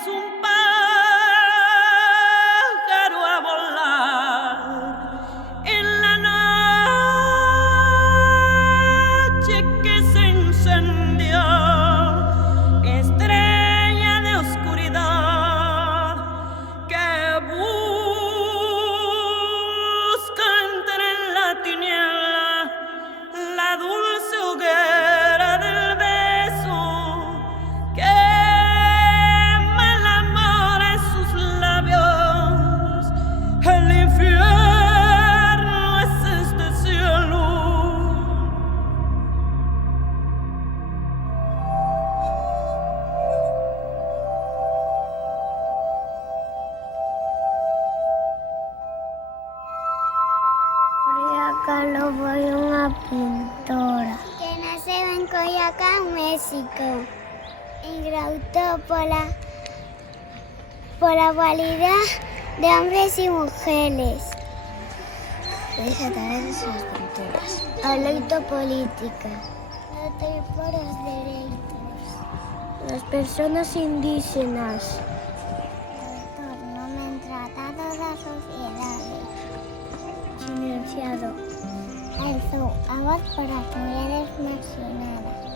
es un pájaro a volar en la noche que se encendió, estrella de oscuridad que busca entre la tiniebla la dulce hoguera del beso que quema el amor en sus labios. El infierno es este cielo. Frida Kahlo fue una pintora que nació en Coyoacán, México. Y graduó por la igualdad de hombres y mujeres. Lo hizo a través de sus pinturas. Habló política. Luchó por los derechos. Las personas indígenas. Retorno maltratado de la sociedad. Silenciado. Alzó a voz por las mujeres marginadas.